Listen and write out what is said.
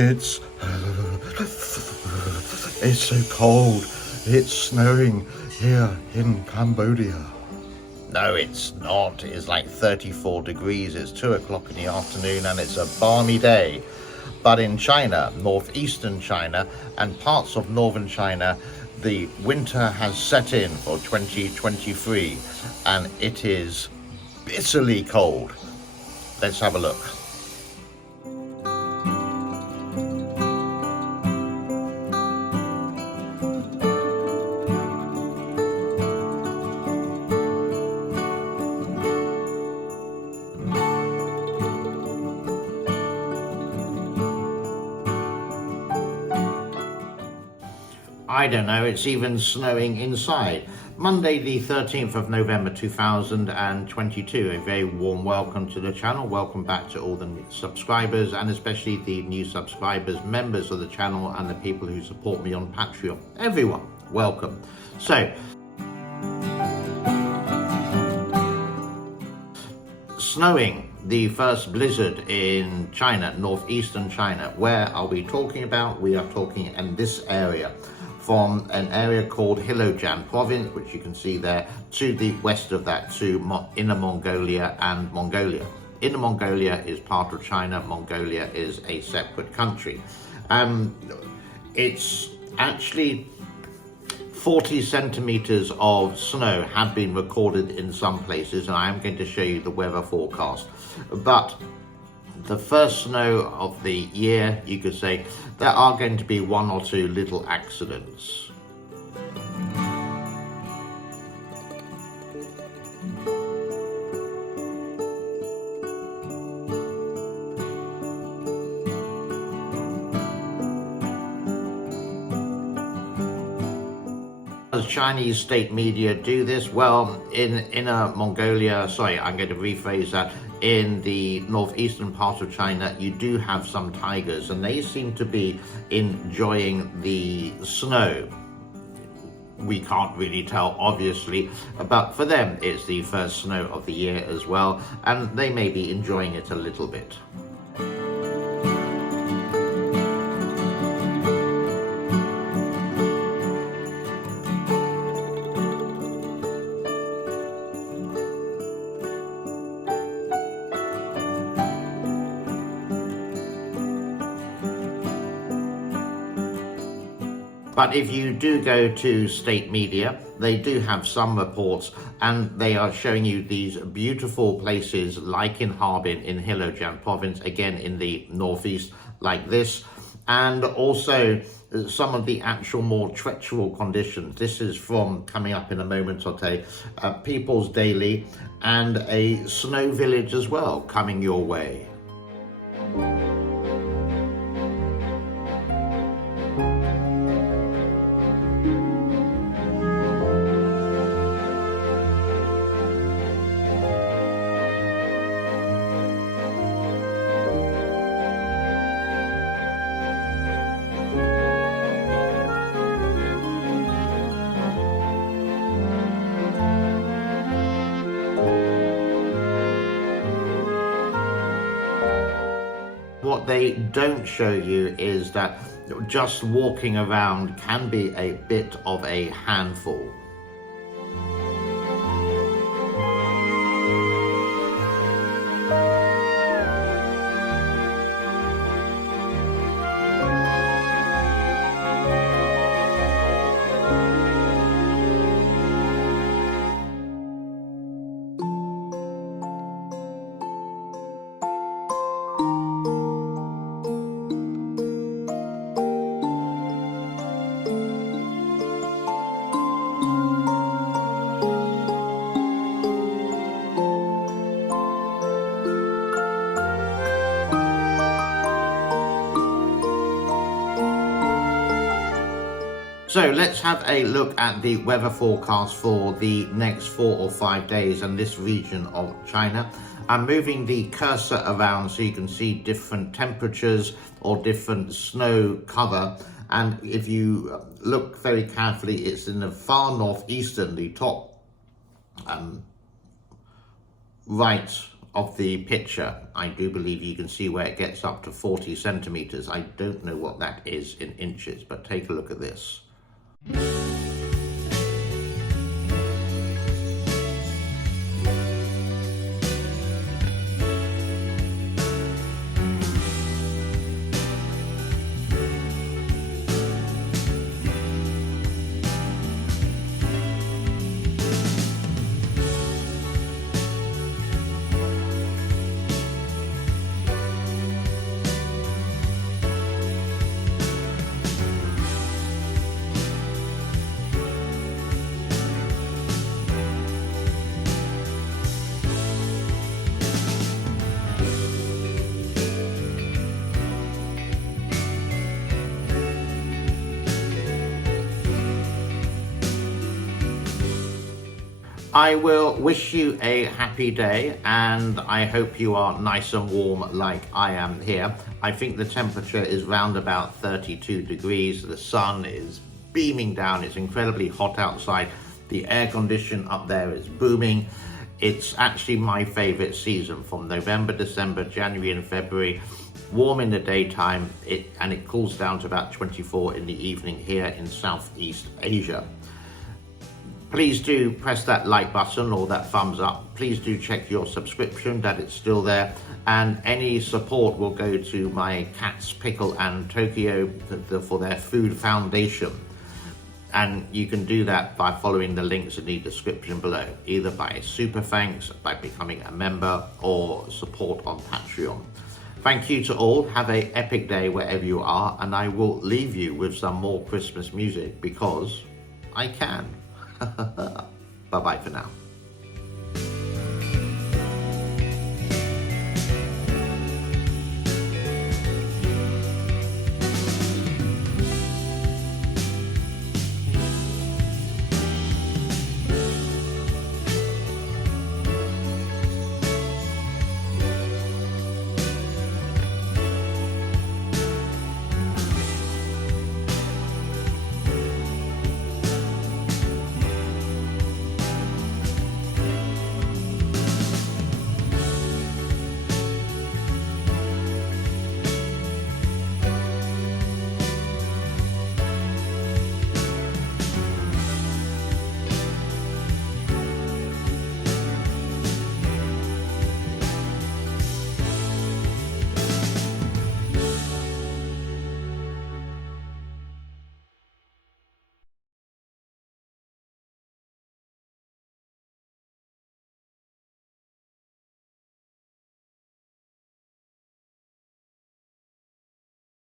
It's so cold. It's snowing here in Cambodia. No, it's not. It's like 34 degrees. It's 2 o'clock in the afternoon and it's a balmy day. But in China, northeastern China and parts of northern China, the winter has set in for 2023 and it is bitterly cold. Let's have a look. I don't know, it's even snowing inside. Monday the 13th of November 2022, a very warm welcome to the channel. Welcome back to all the subscribers and especially the new subscribers, members of the channel and the people who support me on Patreon. Everyone, welcome. So, snowing, the first blizzard in China, northeastern China. Where are we talking about? We are talking in this area, from an area called Heilongjiang province, which you can see there, to the west of that, to Inner Mongolia and Mongolia. Inner Mongolia is part of China, Mongolia is a separate country. It's actually 40 centimeters of snow have been recorded in some places, and I am going to show you the weather forecast. But the first snow of the year, you could say, there are going to be 1 or 2 little accidents. Does Chinese state media do this? Well, in Inner Mongolia, sorry, I'm going to rephrase that. In the northeastern part of China, you do have some tigers and they seem to be enjoying the snow. We can't really tell, obviously, but for them, it's the first snow of the year as well, and they may be enjoying it a little bit. But if you do go to state media, they do have some reports and they are showing you these beautiful places like in Harbin in Heilongjiang province, again in the northeast like this, and also some of the actual more treacherous conditions. This is from, coming up in a moment or two, People's Daily and a snow village as well coming your way. What they don't show you is that just walking around can be a bit of a handful. So let's have a look at the weather forecast for the next 4 or 5 days in this region of China. I'm moving the cursor around so you can see different temperatures or different snow cover. And if you look very carefully, it's in the far northeastern, the top right of the picture, I do believe you can see where it gets up to 40 centimeters. I don't know what that is in inches, but take a look at this. I will wish you a happy day, and I hope you are nice and warm like I am here. I think the temperature is round about 32 degrees. The sun is beaming down. It's incredibly hot outside. The air condition up there is booming. It's actually my favorite season, from November, December, January and February. Warm in the daytime, and it cools down to about 24 in the evening here in Southeast Asia. Please do press that like button or that thumbs up. Please do check your subscription that it's still there, and any support will go to my cats Pickle and Tokyo for their food foundation. And you can do that by following the links in the description below, either by super thanks, by becoming a member, or support on Patreon. Thank you to all. Have an epic day wherever you are, and I will leave you with some more Christmas music because I can. Bye-bye for now.